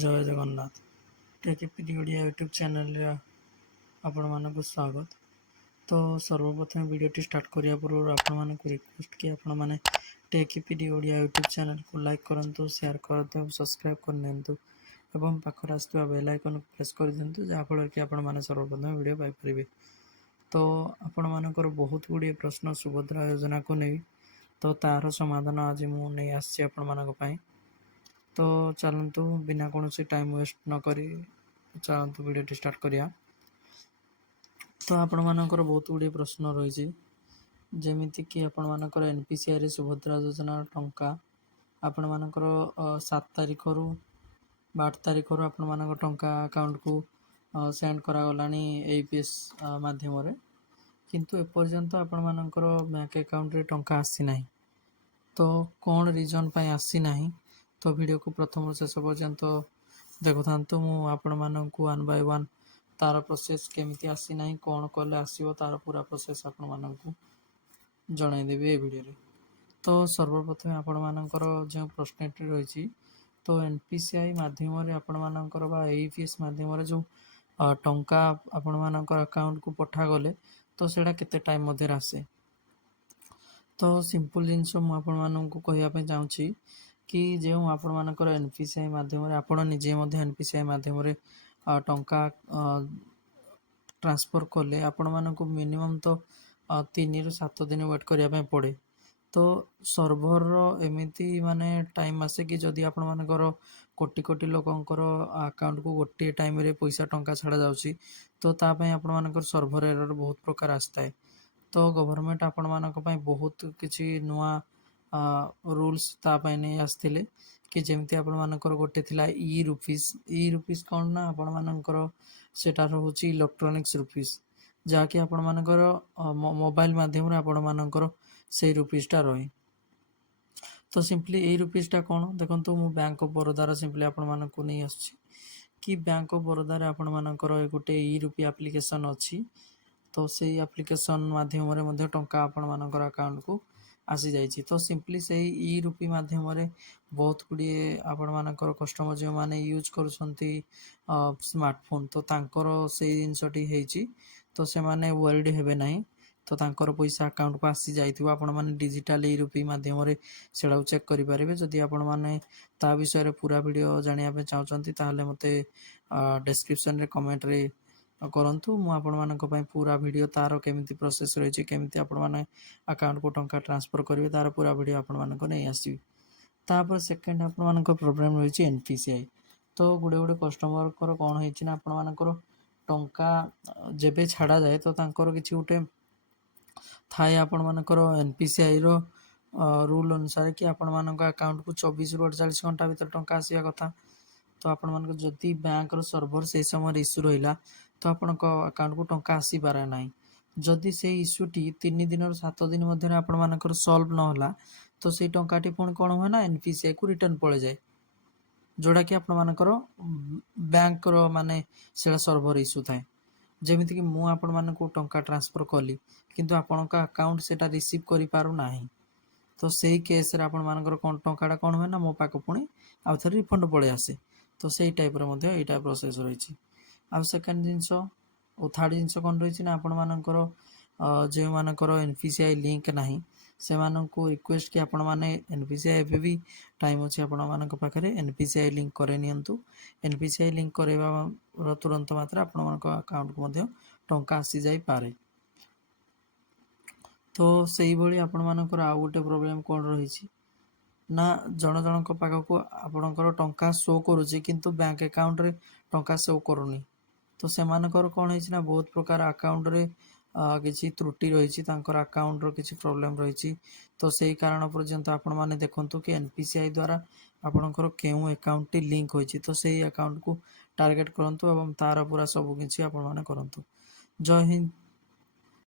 ଜୟ Jagannath. ଟେକିପିଡି Odia YouTube ଚ୍ୟାନେଲରେ ଆପଣମାନଙ୍କୁ ସ୍ୱାଗତ। ତ ସର୍ବପ୍ରଥମେ ଭିଡ଼ିଓଟି ଷ୍ଟାର୍ଟ କରିବା ପୂର୍ବରୁ ଆପଣମାନଙ୍କୁ ରିକ୍ୱେଷ୍ଟ କି ଆପଣମାନେ ଟେକିପିଡି ଓଡ଼ିଆ ୟୁଟ୍ୟୁବ୍ ଚ୍ୟାନେଲକୁ ଲାଇକ୍ କରନ୍ତୁ, ସେୟାର କରନ୍ତୁ ଏବଂ ସବସ୍କ୍ରାଇବ୍ କରିନିଅନ୍ତୁ ଏବଂ ପାଖରେ ଆସୁଥିବା ବେଲ୍ ଆଇକନ୍କୁ ପ୍ରେସ୍ କରିଦିଅନ୍ତୁ, ଯାହାଫଳରେ କି ଆପଣମାନେ ସର୍ବପ୍ରଥମେ ଭିଡ଼ିଓ ପାଇପାରିବେ। ତ ଆପଣମାନଙ୍କର ବହୁତ ଗୁଡ଼ିଏ ପ୍ରଶ୍ନ ସୁଭଦ୍ରା ଯୋଜନାକୁ ନେଇ, ତ ତା'ର ସମାଧାନ ଆଜି ମୁଁ ନେଇ ଆସିଛି ଆପଣମାନଙ୍କ ପାଇଁ। ତ ଚାଲନ୍ତୁ ବିନା କୌଣସି ଟାଇମ୍ ୱେଷ୍ଟ ନ କରି ଚାଲନ୍ତୁ ଭିଡ଼ିଓଟି ଷ୍ଟାର୍ଟ କରିବା। ତ ଆପଣମାନଙ୍କର ବହୁତ ଗୁଡ଼ିଏ ପ୍ରଶ୍ନ ରହିଛି, ଯେମିତିକି ଆପଣମାନଙ୍କର NPCIରେ ସୁଭଦ୍ରା ଯୋଜନାର ଟଙ୍କା ଆପଣମାନଙ୍କର 7 ତାରିଖରୁ 8 ତାରିଖରୁ ଆପଣମାନଙ୍କ ଟଙ୍କା ଆକାଉଣ୍ଟକୁ ସେଣ୍ଡ କରାଗଲାଣି APS ମାଧ୍ୟମରେ, କିନ୍ତୁ ଏପର୍ଯ୍ୟନ୍ତ ଆପଣମାନଙ୍କର ବ୍ୟାଙ୍କ ଆକାଉଣ୍ଟରେ ଟଙ୍କା ଆସିନାହିଁ। ତ କ'ଣ ରିଜନ୍ ପାଇଁ ଆସିନାହିଁ, ତ ଭିଡ଼ିଓକୁ ପ୍ରଥମରୁ ଶେଷ ପର୍ଯ୍ୟନ୍ତ ଦେଖୁଥାନ୍ତୁ। ମୁଁ ଆପଣମାନଙ୍କୁ ୱାନ୍ ବାଇ ୱାନ୍ ତା'ର ପ୍ରୋସେସ୍ କେମିତି ଆସିନାହିଁ, କ'ଣ କଲେ ଆସିବ, ତା'ର ପୁରା ପ୍ରୋସେସ୍ ଆପଣମାନଙ୍କୁ ଜଣାଇଦେବି ଏ ଭିଡ଼ିଓରେ। ତ ସର୍ବପ୍ରଥମେ ଆପଣମାନଙ୍କର ଯେଉଁ ପ୍ରଶ୍ନଟି ରହିଛି, ତ NPCI ମାଧ୍ୟମରେ ଆପଣମାନଙ୍କର ବା APS ମାଧ୍ୟମରେ ଯେଉଁ ଟଙ୍କା ଆପଣମାନଙ୍କର ଆକାଉଣ୍ଟକୁ ପଠାଗଲେ, ତ ସେଇଟା କେତେ ଟାଇମ୍ ମଧ୍ୟରେ ଆସେ। ତ ସିମ୍ପଲ୍ ଜିନିଷ ମୁଁ ଆପଣମାନଙ୍କୁ କହିବା ପାଇଁ ଚାହୁଁଛି କି ଯେଉଁ ଆପଣମାନଙ୍କର NPCI ମାଧ୍ୟମରେ ଆପଣ ନିଜେ ମଧ୍ୟ NPCI ମାଧ୍ୟମରେ ଟଙ୍କା ଟ୍ରାନ୍ସଫର୍ କଲେ, ଆପଣମାନଙ୍କୁ ମିନିମମ୍ ତ 3 ରୁ 7 ଦିନ ୱେଟ୍ କରିବା ପାଇଁ ପଡ଼େ। ତ ସର୍ଭରର ଏମିତି ଟାଇମ୍ ଆସେ କି ଯଦି ଆପଣମାନଙ୍କର କୋଟି କୋଟି ଲୋକଙ୍କର ଆକାଉଣ୍ଟକୁ ଗୋଟିଏ ଟାଇମ୍ରେ ପଇସା ଟଙ୍କା ଛଡ଼ାଯାଉଛି, ତ ତା ପାଇଁ ଆପଣମାନଙ୍କର ସର୍ଭର ଏରର୍ ବହୁତ ପ୍ରକାର ଆସିଥାଏ। ତ ଗଭର୍ଣ୍ଣମେଣ୍ଟ ଆପଣମାନଙ୍କ ପାଇଁ ବହୁତ କିଛି ନୂଆ ରୁଲ୍ସ ତା ପାଇଁ ନେଇ ଆସିଥିଲେ, କି ଯେମିତି ଆପଣମାନଙ୍କର ଗୋଟେ ଥିଲା ଇ-ରୁପିସ୍ କ'ଣ ନା ଆପଣମାନଙ୍କର ସେଟା ରହୁଛି ଇଲେକ୍ଟ୍ରୋନିକ୍ସ ରୁପିସ୍, ଯାହାକି ଆପଣମାନଙ୍କର ମୋବାଇଲ ମାଧ୍ୟମରେ ଆପଣମାନଙ୍କର ସେଇ ରୁପିସ୍ଟା ରହେ। ତ ସିମ୍ପଲି ଏଇ ରୁପିସ୍ଟା କ'ଣ ଦେଖନ୍ତୁ, ମୁଁ ବ୍ୟାଙ୍କ ଅଫ୍ ବରୋଦାର ସିମ୍ପଲି ଆପଣମାନଙ୍କୁ ନେଇ ଆସୁଛି କି ବ୍ୟାଙ୍କ ଅଫ୍ ବରୋଦାରେ ଆପଣମାନଙ୍କର ଗୋଟେ ଇ-ରୁପି ଆପ୍ଲିକେସନ୍ ଅଛି। ତ ସେଇ ଆପ୍ଲିକେସନ୍ ମାଧ୍ୟମରେ ମଧ୍ୟ ଟଙ୍କା ଆପଣମାନଙ୍କର ଆକାଉଣ୍ଟକୁ ଆସିଯାଇଛି। ତ ସିମ୍ପଲି ସେଇ ଇ-ରୁପି ମାଧ୍ୟମରେ ବହୁତ ଗୁଡ଼ିଏ ଆପଣମାନଙ୍କର କଷ୍ଟମର ଯେଉଁମାନେ ୟୁଜ୍ କରୁଛନ୍ତି ସ୍ମାର୍ଟଫୋନ୍, ତ ତାଙ୍କର ସେଇ ଜିନିଷଟି ହେଇଛି, ତ ସେମାନେ ୱରିଡ୍ ହେବେ ନାହିଁ। ତ ତାଙ୍କର ପଇସା ଆକାଉଣ୍ଟକୁ ଆସିଯାଇଥିବ। ଆପଣମାନେ ଡିଜିଟାଲ ଇ-ରୁପି ମାଧ୍ୟମରେ ସେଟାକୁ ଚେକ୍ କରିପାରିବେ। ଯଦି ଆପଣମାନେ ତା ବିଷୟରେ ପୁରା ଭିଡ଼ିଓ ଜାଣିବା ପାଇଁ ଚାହୁଁଛନ୍ତି, ତାହେଲେ ମୋତେ ଡେସ୍କ୍ରିପସନ୍ରେ କମେଣ୍ଟରେ କରନ୍ତୁ। ମୁଁ ଆପଣମାନଙ୍କ ପାଇଁ ପୁରା ଭିଡ଼ିଓ ତା'ର କେମିତି ପ୍ରୋସେସ୍ ରହିଛି, କେମିତି ଆପଣମାନେ ଆକାଉଣ୍ଟକୁ ଟଙ୍କା ଟ୍ରାନ୍ସଫର୍ କରିବେ, ତା'ର ପୁରା ଭିଡ଼ିଓ ଆପଣମାନଙ୍କୁ ନେଇ ଆସିବି। ତାପରେ ସେକେଣ୍ଡ ଆପଣମାନଙ୍କ ପ୍ରୋବ୍ଲେମ୍ ରହିଛି NPCI। ତ ଗୋଟେ କଷ୍ଟମରଙ୍କର କ'ଣ ହେଇଛି ନା, ଆପଣମାନଙ୍କର ଟଙ୍କା ଯେବେ ଛାଡ଼ାଯାଏ, ତ ତାଙ୍କର କିଛି ଗୋଟେ ଥାଏ ଆପଣମାନଙ୍କର NPCIର ରୁଲ୍ ଅନୁସାରେ କି ଆପଣମାନଙ୍କ ଆକାଉଣ୍ଟକୁ 24ରୁ 48 ଘଣ୍ଟା ଭିତରେ ଟଙ୍କା ଆସିବା କଥା। ତ ଆପଣମାନଙ୍କ ଯଦି ବ୍ୟାଙ୍କର ସର୍ଭର ସେଇ ସମୟରେ ଇସ୍ୟୁ ରହିଲା, ତ ଆପଣଙ୍କ ଆକାଉଣ୍ଟକୁ ଟଙ୍କା ଆସିପାରେ ନାହିଁ। ଯଦି ସେଇ ଇସ୍ୟୁଟି 3 ଦିନରୁ 7 ଦିନ ମଧ୍ୟରେ ଆପଣମାନଙ୍କର ସଲ୍ଭ ନହେଲା, ତ ସେଇ ଟଙ୍କାଟି ପୁଣି କ'ଣ ହୁଏ ନା NPCIକୁ ରିଟର୍ନ ପଳେଇଯାଏ, ଯେଉଁଟାକି ଆପଣମାନଙ୍କର ବ୍ୟାଙ୍କର ସେଇଟା ସର୍ଭର ଇସ୍ୟୁ ଥାଏ। ଯେମିତିକି ମୁଁ ଆପଣମାନଙ୍କୁ ଟଙ୍କା ଟ୍ରାନ୍ସଫର୍ କଲି, କିନ୍ତୁ ଆପଣଙ୍କ ଆକାଉଣ୍ଟ ସେଇଟା ରିସିଭ୍ କରିପାରୁନାହିଁ, ତ ସେଇ କେସ୍ରେ ଆପଣମାନଙ୍କର ଟଙ୍କାଟା କ'ଣ ହୁଏ ନା ମୋ ପାଖକୁ ପୁଣି ଆଉ ଥରେ ରିଫଣ୍ଡ ପଳେଇ ଆସେ। ତ ସେଇ ଟାଇପ୍ର ମଧ୍ୟ ଏଇଟା ପ୍ରୋସେସ୍ ରହିଛି। ଆଉ ସେକେଣ୍ଡ ଜିନିଷ ଓ ଥାର୍ଡ଼ ଜିନିଷ କ'ଣ ରହିଛି ନା, ଆପଣମାନଙ୍କର ଯେଉଁମାନଙ୍କର NPCI ଲିଙ୍କ୍ ନାହିଁ, ସେମାନଙ୍କୁ ରିକ୍ୱେଷ୍ଟ କି ଆପଣମାନେ NPCI ଏବେ ବି ଟାଇମ୍ ଅଛି ଆପଣମାନଙ୍କ ପାଖରେ, NPCI ଲିଙ୍କ୍ କରେଇ ନିଅନ୍ତୁ। NPCI ଲିଙ୍କ୍ କରେଇବାର ତୁରନ୍ତ ମାତ୍ରେ ଆପଣମାନଙ୍କ ଆକାଉଣ୍ଟକୁ ମଧ୍ୟ ଟଙ୍କା ଆସିଯାଇପାରେ। ତ ସେଇଭଳି ଆପଣମାନଙ୍କର ଆଉ ଗୋଟେ ପ୍ରୋବ୍ଲେମ୍ କ'ଣ ରହିଛି ନା, ଜଣଙ୍କ ପାଖକୁ ଆପଣଙ୍କର ଟଙ୍କା ଶୋ କରୁଛି, କିନ୍ତୁ ବ୍ୟାଙ୍କ ଆକାଉଣ୍ଟରେ ଟଙ୍କା ଶୋ କରୁନି। ତ ସେମାନଙ୍କର କ'ଣ ହେଇଛି ନା, ବହୁତ ପ୍ରକାର ଆକାଉଣ୍ଟରେ କିଛି ତ୍ରୁଟି ରହିଛି, ତାଙ୍କର ଆକାଉଣ୍ଟର କିଛି ପ୍ରୋବ୍ଲେମ୍ ରହିଛି। ତ ସେଇ କାରଣ ପର୍ଯ୍ୟନ୍ତ ଆପଣମାନେ ଦେଖନ୍ତୁ କି NPCI ଦ୍ୱାରା ଆପଣଙ୍କର କେଉଁ ଆକାଉଣ୍ଟଟି ଲିଙ୍କ୍ ହୋଇଛି, ତ ସେଇ ଆକାଉଣ୍ଟକୁ ଟାର୍ଗେଟ୍ କରନ୍ତୁ ଏବଂ ତା'ର ପୁରା ସବୁ କିଛି ଆପଣମାନେ କରନ୍ତୁ। ଜୟ ହିନ୍ଦ,